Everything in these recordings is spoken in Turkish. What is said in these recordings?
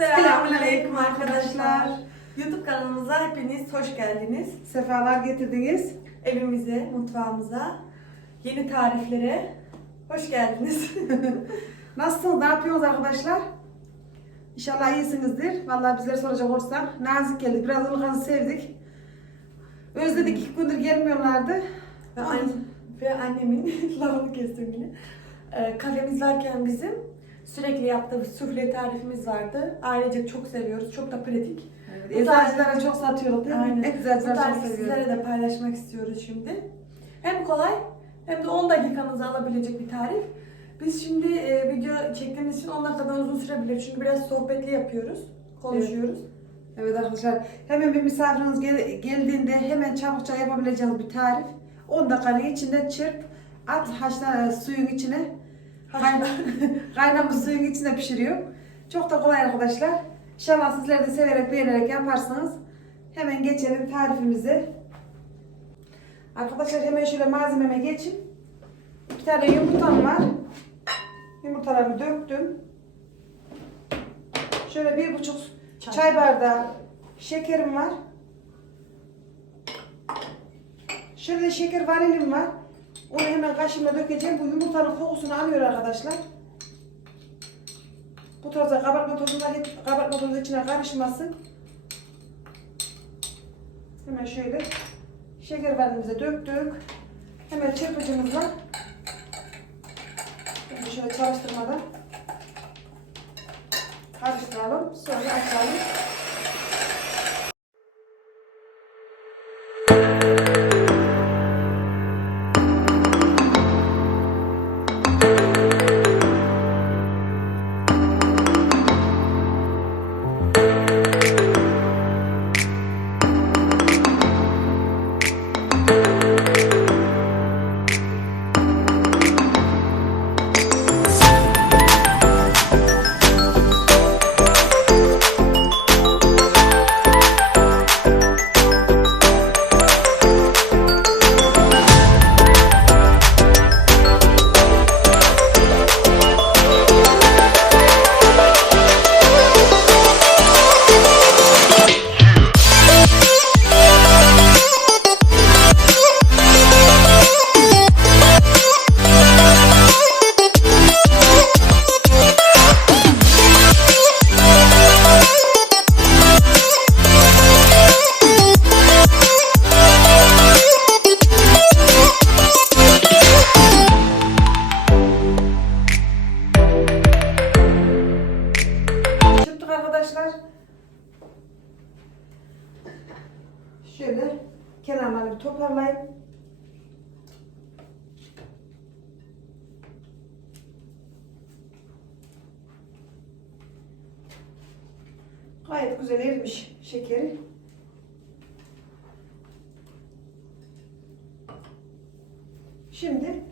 Selamünaleyküm arkadaşlar. YouTube kanalımıza hepiniz hoş geldiniz. Sefalar getirdiniz. Evimize, mutfağımıza, yeni tariflere hoş geldiniz. Nasılsınız? Ne yapıyorsunuz arkadaşlar? İnşallah iyisinizdir. Vallahi bizlere soracak olursak nazik geldik. Biraz Ilkan'ı sevdik. Özledik. iki gündür gelmiyorlardı. ve, an- ve annemin lafını kestim yine. Ee, kafemiz varken bizim sürekli yaptığımız sufle tarifimiz vardı. Ailecek çok seviyoruz. Çok da pratik. Evet, Eczacılara çok satıyoruz değil mi? Aynen. Bu Eczacılar çok tarifi seviyor. sizlere de paylaşmak istiyoruz şimdi. Hem kolay hem de 10 dakikanızı alabilecek bir tarif. Biz şimdi e, video çektiğimiz için 10 dakikadan uzun sürebilir. Çünkü biraz sohbetli yapıyoruz, konuşuyoruz. Evet arkadaşlar. Hemen bir misafiriniz gel- geldiğinde hemen çabukça yapabileceğiniz bir tarif. 10 dakikanın içinde çırp, at haşla suyun içine. Kayna, kaynamış suyun içine pişiriyor. Çok da kolay arkadaşlar. İnşallah sizler de severek beğenerek yaparsınız. Hemen geçelim tarifimize. Arkadaşlar hemen şöyle malzememe geçin. İki tane yumurtam var. Yumurtalarımı döktüm. Şöyle bir buçuk Çay. çay, bardağı şekerim var. Şöyle şeker vanilim var. Onu hemen kaşımla dökeceğim. Bu yumurtanın kokusunu alıyor arkadaşlar. Bu tozda kabartma tozu var. Hep kabartma tozu içine karışmasın. Hemen şöyle şeker vanilimize döktük. Hemen çırpıcımızla Şimdi şöyle çalıştırmadan karıştıralım. Sonra açalım. Gayet güzel erimiş şekeri. Şimdi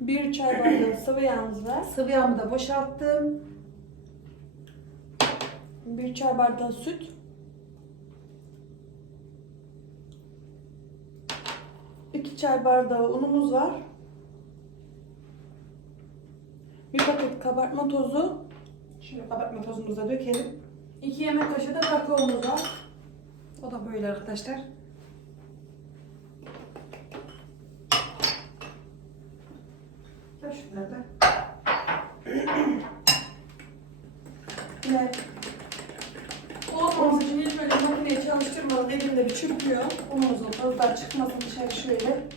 Bir çay bardağı sıvı yağımız var. sıvı yağımı da boşalttım. Bir çay bardağı süt. İki çay bardağı unumuz var. Bir paket kabartma tozu. Şöyle kabartma tozumuzu da dökelim. 2 yemek kaşığı da kakaomuz var. O da böyle arkadaşlar. Ver şunları da. Yine olmaması için hiç böyle makineye çalıştırmadan elimde bir çırpıyor. Unumuzun tozlar çıkmasın dışarı şöyle.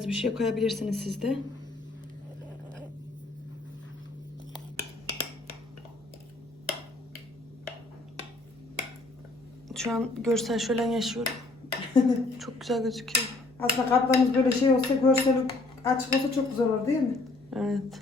Tarzı bir şey koyabilirsiniz siz de. Şu an görsel şölen yaşıyorum. Çok güzel gözüküyor. Aslında kaplarımız böyle şey olsa görseli açık olsa çok güzel olur değil mi? Evet.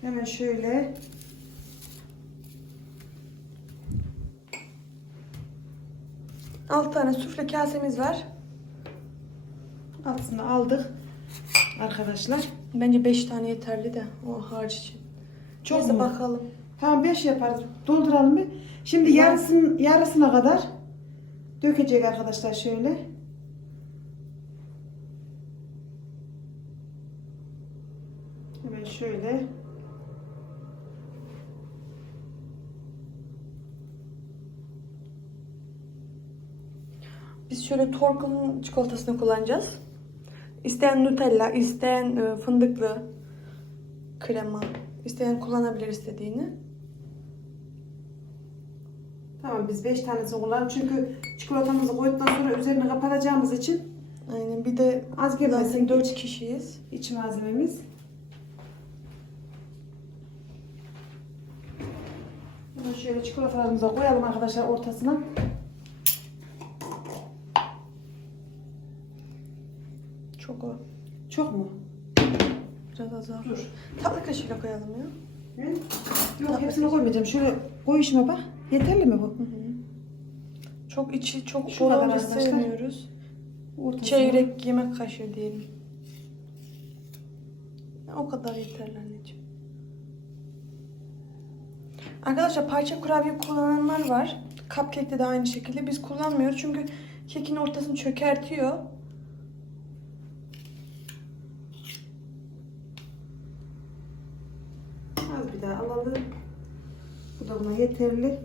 Hemen şöyle. Altı tane sufle kasemiz var. Altını aldık. Arkadaşlar. Bence beş tane yeterli de o harç için. Çok Neyse mu? bakalım. Tamam 5 yaparız. Dolduralım bir. Şimdi yarısın, yarısına kadar dökecek arkadaşlar şöyle. Hemen şöyle. Biz şöyle Torku'nun çikolatasını kullanacağız. İsteyen Nutella, isteyen e, fındıklı krema, isteyen kullanabilir istediğini. Tamam biz 5 tanesini kullanalım. Çünkü çikolatamızı koyduktan sonra üzerine kapatacağımız için Aynen bir de az gelmesin 4 kişiyiz. iç malzememiz. Bunu şöyle çikolatalarımıza koyalım arkadaşlar ortasına. Çok o. Çok mu? Biraz azal. Dur. Tatlı kaşığıyla koyalım ya. Hı? Yok hepsini koymayacağım. Şöyle koyuşuma bak. Yeterli mi bu? Hı hı. Çok içi çok Şu kadar arkadaşlar. sevmiyoruz. Ortasına. Çeyrek yemek kaşığı diyelim. O kadar yeterli anneciğim. Arkadaşlar parça kurabiye kullananlar var. Cupcake'de de aynı şekilde. Biz kullanmıyoruz çünkü kekin ortasını çökertiyor. Az bir daha alalım. Bu da buna yeterli.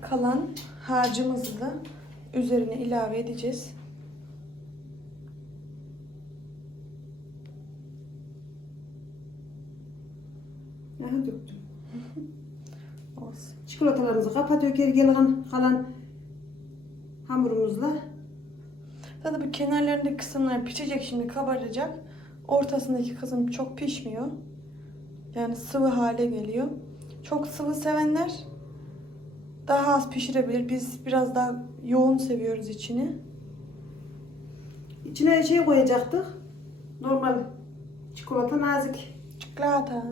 Kalan harcımızı da üzerine ilave edeceğiz. Aha döktüm. Olsun. Çikolatalarımızı kapatıyor. Geri kalan hamurumuzla. Zaten bu kenarlarındaki kısımlar pişecek şimdi kabaracak. Ortasındaki kısım çok pişmiyor. Yani sıvı hale geliyor. Çok sıvı sevenler daha az pişirebilir. Biz biraz daha yoğun seviyoruz içini. İçine şey koyacaktık. Normal çikolata nazik. Çikolata.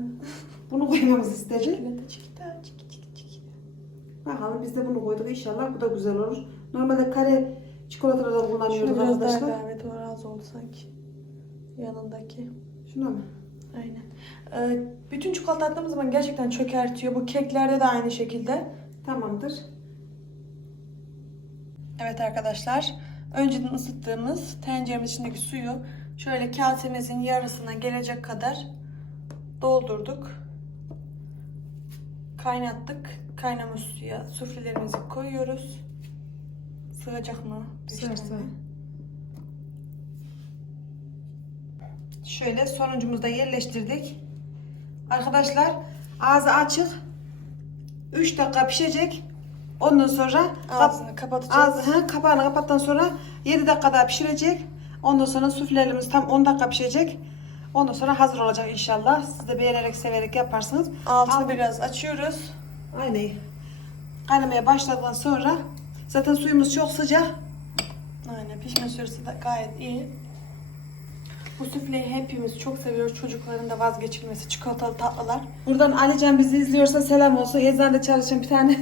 Bunu koymamızı istedi. Çikolata, çikolata, çiki. Bakalım biz de bunu koyduk. İnşallah bu da güzel olur. Normalde kare çikolatalardan Şunu kullanıyorduk biraz daha arkadaşlar. davet var az oldu sanki. Yanındaki. Şuna mı? Aynen. Ee, bütün çikolata attığımız zaman gerçekten çökertiyor. Bu keklerde de aynı şekilde. Tamamdır. Evet arkadaşlar, önceden ısıttığımız tenceremiz içindeki suyu şöyle kasemizin yarısına gelecek kadar doldurduk. Kaynattık. Kaynamış suya suflelerimizi koyuyoruz. Sığacak mı? Beş Sığar, tane. sığar. Şöyle sonuncumuzu da yerleştirdik. Arkadaşlar ağzı açık. 3 dakika pişecek. Ondan sonra Ağzını kapatacağız. ağzı, he, kapağını kapattıktan sonra 7 dakika daha pişirecek. Ondan sonra suflelerimiz tam 10 dakika pişecek. Ondan sonra hazır olacak inşallah. Siz de beğenerek severek yaparsınız. Altını Al- biraz açıyoruz. Aynen. Kaynamaya başladıktan sonra zaten suyumuz çok sıcak. Aynen pişme süresi de gayet iyi. Bu süfleyi hepimiz çok seviyoruz. Çocukların da vazgeçilmesi çikolatalı tatlılar. Buradan Alican bizi izliyorsa selam olsun. Eczanede çalışan bir tane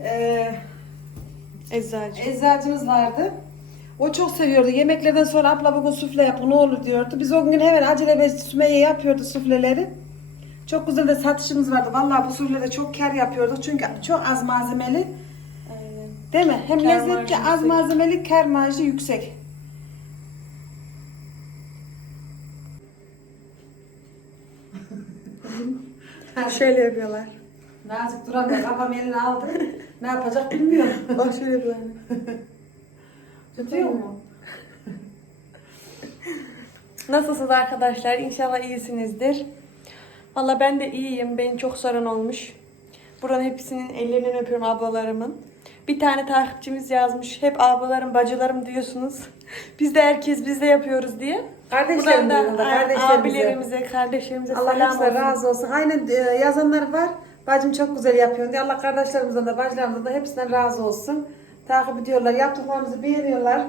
eee Eczacı. eczacımız vardı. O çok seviyordu. Yemeklerden sonra abla bugün sufle yap ne olur diyordu. Biz o gün hemen acele ve Sümeyye yapıyordu sufleleri. Çok güzel de satışımız vardı. Vallahi bu suflede çok kar yapıyorduk. Çünkü çok az malzemeli. Değil mi? Hem Kâr lezzetli, az yüksek. malzemeli, kar marjı yüksek. Şöyle yapıyorlar. Nazik duran da kafam eline aldı. ne yapacak bilmiyorum. Bak şöyle yapıyorlar. Tutuyor mu? Nasılsınız arkadaşlar? İnşallah iyisinizdir. Valla ben de iyiyim. Benim çok sorun olmuş. Buranın hepsinin ellerinden öpüyorum ablalarımın. Bir tane takipçimiz yazmış. Hep ablalarım, bacılarım diyorsunuz. Biz de herkes biz de yapıyoruz diye. Kardeşlerim Buradan da kardeşlerimize. abilerimize, kardeşlerimize Allah selam hepsine olsun. razı olsun. Aynen e, yazanlar var. Bacım çok güzel yapıyor diye. Allah kardeşlerimizden de bacılarımızdan da hepsinden razı olsun. Takip ediyorlar. Yaptıklarımızı beğeniyorlar.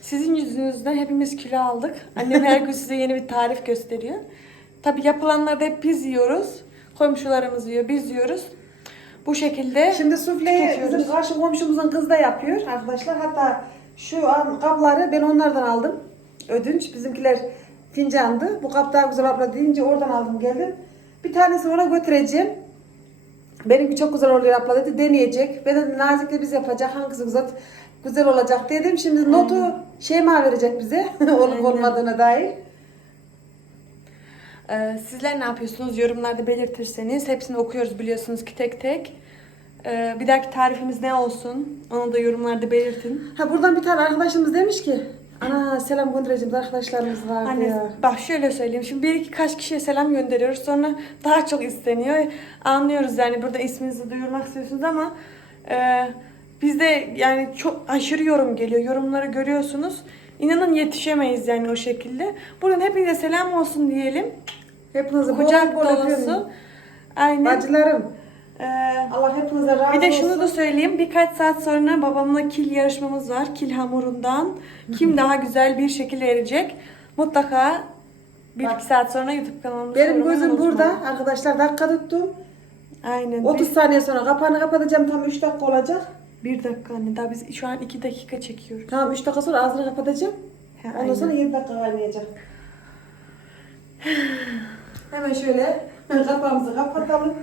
Sizin yüzünüzden hepimiz kilo aldık. Annem her gün size yeni bir tarif gösteriyor. Tabi yapılanları da hep biz yiyoruz. Komşularımız yiyor, biz yiyoruz. Bu şekilde Şimdi sufleyi Tüketiyoruz. bizim karşı komşumuzun kızı da yapıyor arkadaşlar. Hatta şu an kapları ben onlardan aldım. Ödünç. Bizimkiler fincandı. Bu kap daha güzel abla deyince oradan aldım geldim. Bir tanesini ona götüreceğim. Benimki çok güzel oluyor abla dedi. Deneyecek. Ben dedim nazikle biz yapacak. Hangisi güzel güzel olacak dedim. Şimdi notu Şeyma verecek bize. Olup olmadığına dair. Ee, sizler ne yapıyorsunuz? Yorumlarda belirtirseniz hepsini okuyoruz biliyorsunuz ki tek tek. Ee, bir dahaki tarifimiz ne olsun? Onu da yorumlarda belirtin. Ha buradan bir tane arkadaşımız demiş ki Ana selam göndereceğim arkadaşlarımız vardı Anne, ya. bak şöyle söyleyeyim. Şimdi bir iki kaç kişiye selam gönderiyoruz. Sonra daha çok isteniyor. Anlıyoruz yani burada isminizi duyurmak istiyorsunuz ama e, bizde yani çok aşırı yorum geliyor. Yorumları görüyorsunuz. İnanın yetişemeyiz yani o şekilde. Buradan hepinize selam olsun diyelim. Hepinizi Kucak dolusu. Aynen. Bacılarım. Ee, Allah hepinize razı bir de olsun. şunu da söyleyeyim. Birkaç saat sonra babamla kil yarışmamız var. Kil hamurundan. Kim daha güzel bir şekilde erecek. Mutlaka bir Bak. iki saat sonra YouTube kanalımda Benim gözüm unutmayın. burada. Arkadaşlar dakika tuttum. Aynen. 30 Bir, saniye sonra kapağını kapatacağım. Tam 3 dakika olacak. Bir dakika anne. Daha biz şu an iki dakika çekiyoruz. Tamam 3 dakika sonra ağzını kapatacağım. He, Ondan aynen. sonra 7 dakika kaynayacak. Hemen şöyle kapağımızı kapatalım.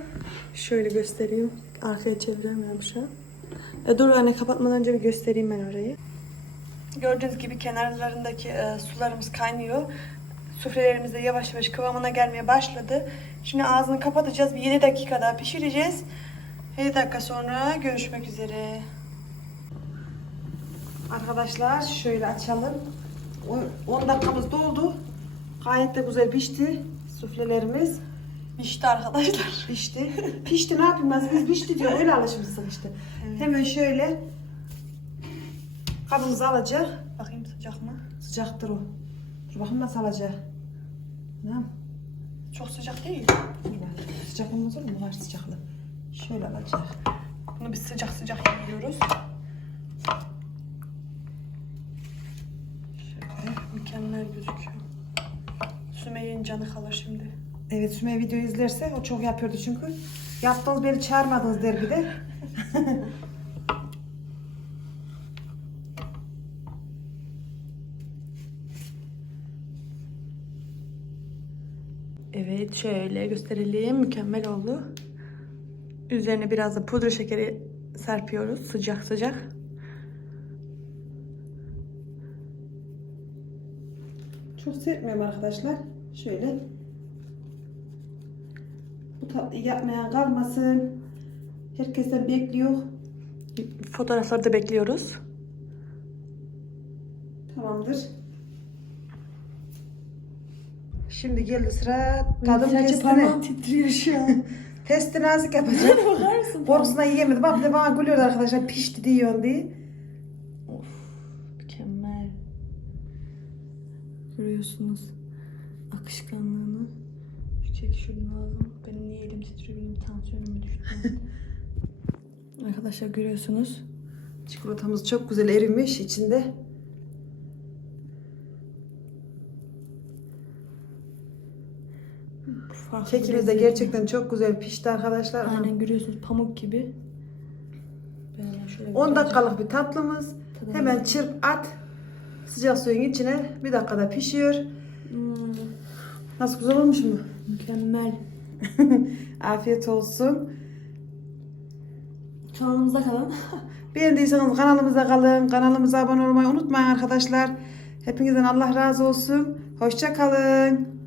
Şöyle göstereyim. Arkaya çeviremiyorum şu an. E, dur anne kapatmadan önce bir göstereyim ben orayı. Gördüğünüz gibi kenarlarındaki e, sularımız kaynıyor. Suflelerimiz de yavaş yavaş kıvamına gelmeye başladı. Şimdi ağzını kapatacağız. Bir 7 dakika daha pişireceğiz. 7 dakika sonra görüşmek üzere. Arkadaşlar şöyle açalım. O- 10 dakikamız doldu. Gayet de güzel pişti. Suflelerimiz İşte arkadaşlar. pişti. Pişti ne yapayım ben biz pişti diyor. Öyle alışmışsın işte. Evet. Hemen şöyle kabımızı alacak. Bakayım sıcak mı? Sıcaktır o. Dur bakayım nasıl alacak. Ne? Çok sıcak değil. Sıcak olmaz olur mu? Var sıcaklı. Şöyle alacak. Bunu biz sıcak sıcak yiyoruz. Şöyle mükemmel gözüküyor. Sümeyye'nin canı kalır şimdi. Evet Sümeyye videoyu izlerse o çok yapıyordu çünkü. Yaptınız beni çağırmadınız der bir de. Evet şöyle gösterelim. Mükemmel oldu. Üzerine biraz da pudra şekeri serpiyoruz. Sıcak sıcak. Çok serpmiyorum arkadaşlar. Şöyle. Bu tatlıyı yapmayan kalmasın. Herkesten bekliyor. Fotoğrafları da bekliyoruz. Tamamdır. Şimdi geldi sıra tadım testine. parmağım titriyor şu an. Testi nazik yapacağım. Bakar mısın? Korkusuna yiyemedim. De bana gülüyordu arkadaşlar. Pişti diyor diye. Of, mükemmel. Görüyorsunuz akışkanlığını. Şu çek şuradan aldım. Benim niye elim titriyor benim tansiyonum düştü? Arkadaşlar görüyorsunuz. Çikolatamız çok güzel erimiş içinde. Farklı Kekimiz de gerçekten çok güzel pişti arkadaşlar. Aynen görüyorsunuz pamuk gibi. Ben şöyle 10 birazcık dakikalık bir tatlımız. tadına Hemen çırp at. Sıcak suyun içine bir dakikada pişiyor. Hmm, Nasıl güzel olmuş mu? mükemmel. Afiyet olsun. Kanalımızda kalın. Beğendiyseniz kanalımıza kalın. Kanalımıza abone olmayı unutmayın arkadaşlar. Hepinizden Allah razı olsun. Hoşça kalın.